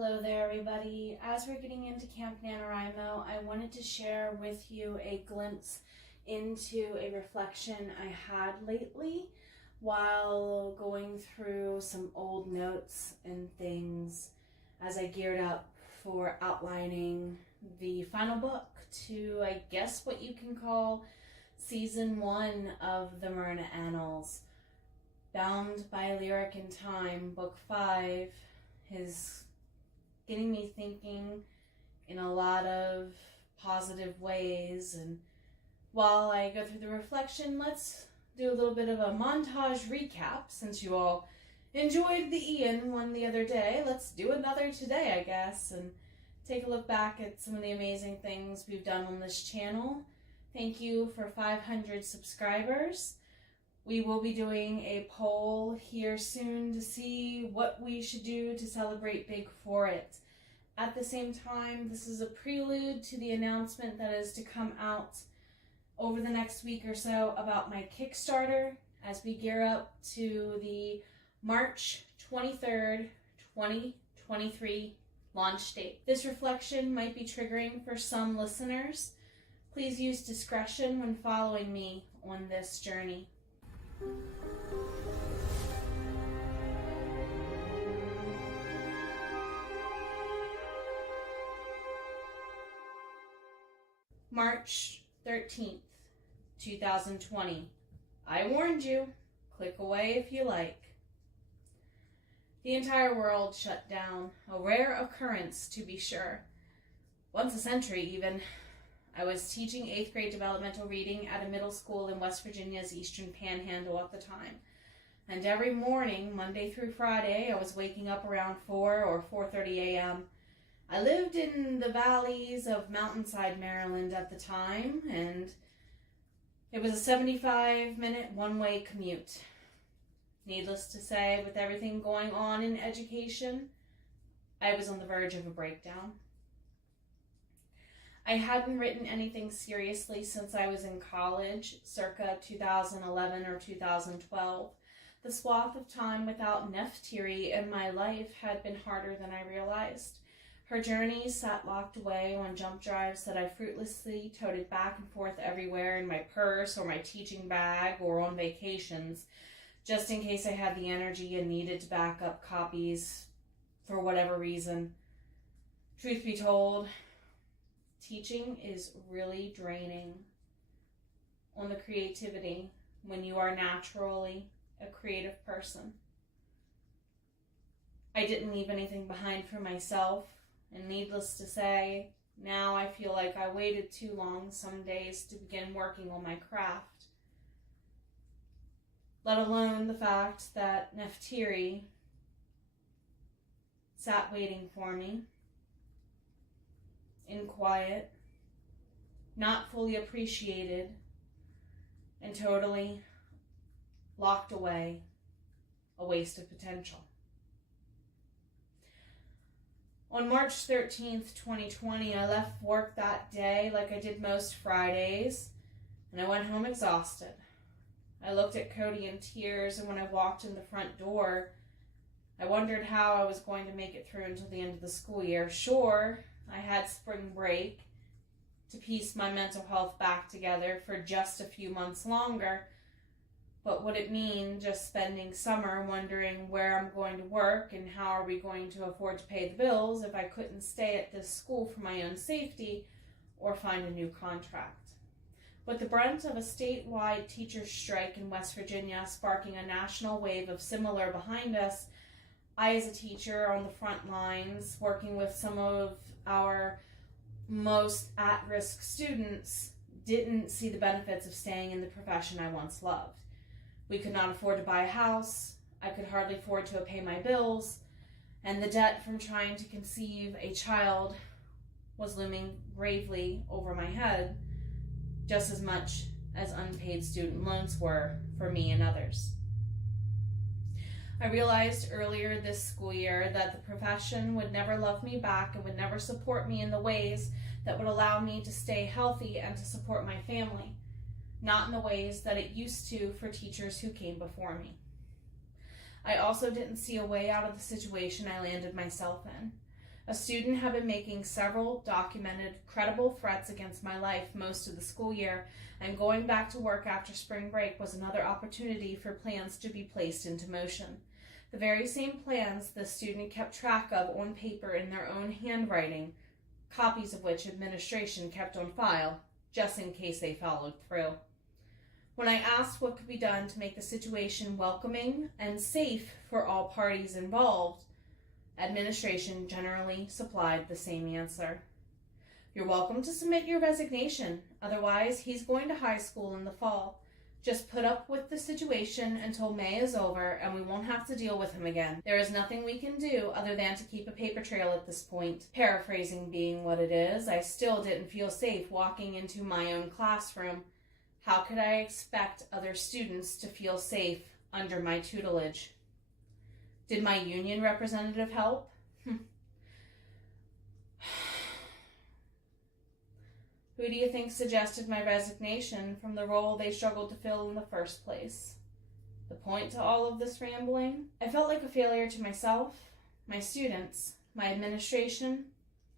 Hello there, everybody. As we're getting into Camp NaNoWriMo, I wanted to share with you a glimpse into a reflection I had lately while going through some old notes and things as I geared up for outlining the final book to, I guess, what you can call Season 1 of the Myrna Annals. Bound by Lyric in Time, Book 5 is getting me thinking in a lot of positive ways. And while I go through the reflection, let's do a little bit of a montage recap. Since you all enjoyed the Ian one the other day, let's do another today, I guess, and take a look back at some of the amazing things we've done on this channel. Thank you for 500 subscribers. We will be doing a poll here soon to see what we should do to celebrate big for it. At the same time, this is a prelude to the announcement that is to come out over the next week or so about my Kickstarter as we gear up to the March 23rd, 2023 launch date. This reflection might be triggering for some listeners. Please use discretion when following me on this journey. March 13th, 2020. I warned you. Click away if you like. The entire world shut down, a rare occurrence to be sure. Once a century even. I was teaching 8th grade developmental reading at a middle school in West Virginia's Eastern Panhandle at the time. And every morning, Monday through Friday, I was waking up around 4 or 4:30 a.m. I lived in the valleys of Mountainside, Maryland at the time, and it was a 75-minute one-way commute. Needless to say, with everything going on in education, I was on the verge of a breakdown. I hadn't written anything seriously since I was in college, circa 2011 or 2012. The swath of time without Nephtyri in my life had been harder than I realized. Her journeys sat locked away on jump drives that I fruitlessly toted back and forth everywhere in my purse or my teaching bag or on vacations, just in case I had the energy and needed to back up copies for whatever reason. Truth be told, teaching is really draining on the creativity when you are naturally a creative person. I didn't leave anything behind for myself, and needless to say, now I feel like I waited too long some days to begin working on my craft. Let alone the fact that Nephtyri sat waiting for me in quiet, not fully appreciated, and totally locked away, a waste of potential. On March 13th, 2020, I left work that day like I did most Fridays, and I went home exhausted. I looked at Cody in tears, and when I walked in the front door, I wondered how I was going to make it through until the end of the school year. Sure, I had spring break to piece my mental health back together for just a few months longer, but would it mean just spending summer wondering where I'm going to work and how are we going to afford to pay the bills if I couldn't stay at this school for my own safety or find a new contract? With the brunt of a statewide teachers' strike in West Virginia sparking a national wave of similar behind us, I, as a teacher on the front lines, working with some of our most at-risk students, didn't see the benefits of staying in the profession I once loved. We could not afford to buy a house, I could hardly afford to pay my bills, and the debt from trying to conceive a child was looming gravely over my head, just as much as unpaid student loans were for me and others. I realized earlier this school year that the profession would never love me back and would never support me in the ways that would allow me to stay healthy and to support my family, not in the ways that it used to for teachers who came before me. I also didn't see a way out of the situation I landed myself in. A student had been making several documented, credible threats against my life most of the school year, and going back to work after spring break was another opportunity for plans to be placed into motion. The very same plans the student kept track of on paper in their own handwriting, copies of which administration kept on file, just in case they followed through. When I asked what could be done to make the situation welcoming and safe for all parties involved, administration generally supplied the same answer. You're welcome to submit your resignation. Otherwise, he's going to high school in the fall. Just put up with the situation until May is over and we won't have to deal with him again. There is nothing we can do other than to keep a paper trail at this point. Paraphrasing being what it is, I still didn't feel safe walking into my own classroom. How could I expect other students to feel safe under my tutelage? Did my union representative help? Who do you think suggested my resignation from the role they struggled to fill in the first place? The point to all of this rambling? I felt like a failure to myself, my students, my administration,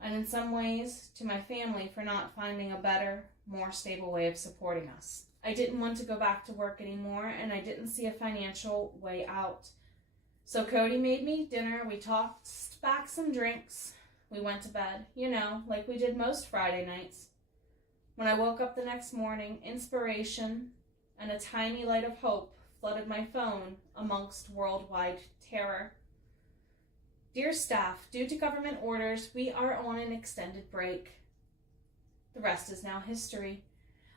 and in some ways to my family for not finding a better, more stable way of supporting us. I didn't want to go back to work anymore, and I didn't see a financial way out. So Cody made me dinner, we tossed back some drinks, we went to bed, like we did most Friday nights. When I woke up the next morning, inspiration and a tiny light of hope flooded my phone amongst worldwide terror. Dear staff, due to government orders, we are on an extended break. The rest is now history.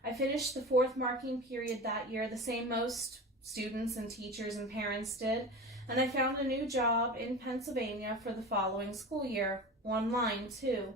I finished the 4th marking period that year, the same most students and teachers and parents did, and I found a new job in Pennsylvania for the following school year, online too,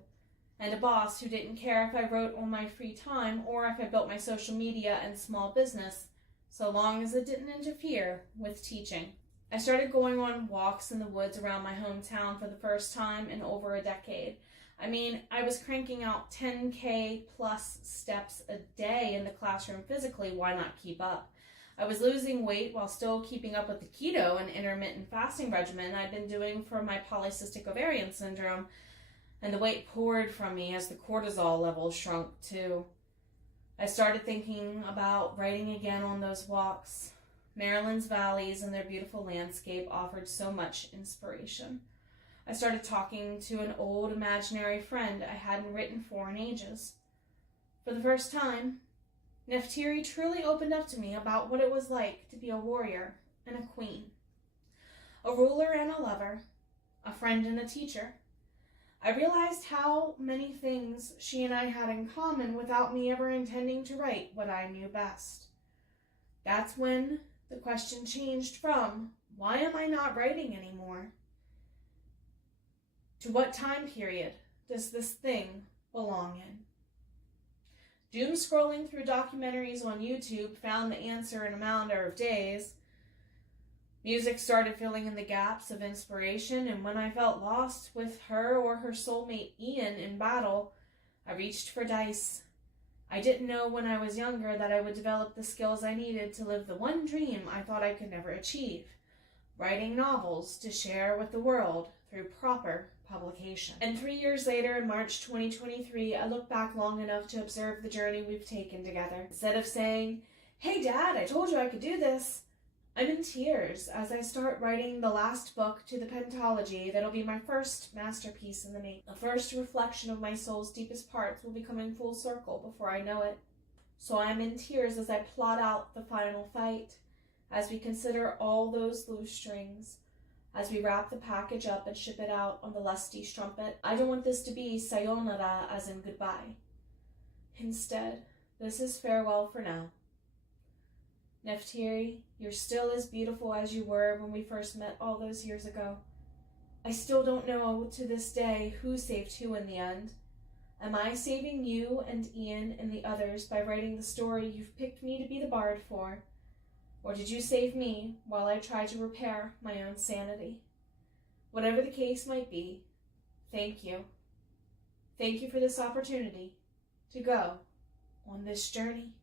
and a boss who didn't care if I wrote on my free time or if I built my social media and small business, so long as it didn't interfere with teaching. I started going on walks in the woods around my hometown for the first time in over a decade. I was cranking out 10K plus steps a day in the classroom physically. Why not keep up? I was losing weight while still keeping up with the keto and intermittent fasting regimen I'd been doing for my polycystic ovarian syndrome, and the weight poured from me as the cortisol levels shrunk too. I started thinking about writing again on those walks. Maryland's valleys and their beautiful landscape offered so much inspiration. I started talking to an old imaginary friend I hadn't written for in ages. For the first time, Nephtyri truly opened up to me about what it was like to be a warrior and a queen. A ruler and a lover, a friend and a teacher. I realized how many things she and I had in common without me ever intending to write what I knew best. That's when the question changed from, why am I not writing anymore? To what time period does this thing belong in? Doom scrolling through documentaries on YouTube found the answer in a matter of days. Music started filling in the gaps of inspiration, and when I felt lost with her or her soulmate Ian in battle, I reached for dice. I didn't know when I was younger that I would develop the skills I needed to live the one dream I thought I could never achieve, writing novels to share with the world through proper publication. And 3 years later, in March 2023, I look back long enough to observe the journey we've taken together. Instead of saying, "Hey Dad, I told you I could do this," I'm in tears as I start writing the last book to the pentology that'll be my first masterpiece in the making. The first reflection of my soul's deepest parts will be coming full circle before I know it. So I'm in tears as I plot out the final fight, as we consider all those loose strings, as we wrap the package up and ship it out on the lusty strumpet. I don't want this to be Sayonara, as in goodbye. Instead, this is farewell for now. Nephtyri, you're still as beautiful as you were when we first met all those years ago. I still don't know to this day who saved who in the end. Am I saving you and Ian and the others by writing the story you've picked me to be the bard for? Or did you save me while I tried to repair my own sanity? Whatever the case might be, thank you. Thank you for this opportunity to go on this journey.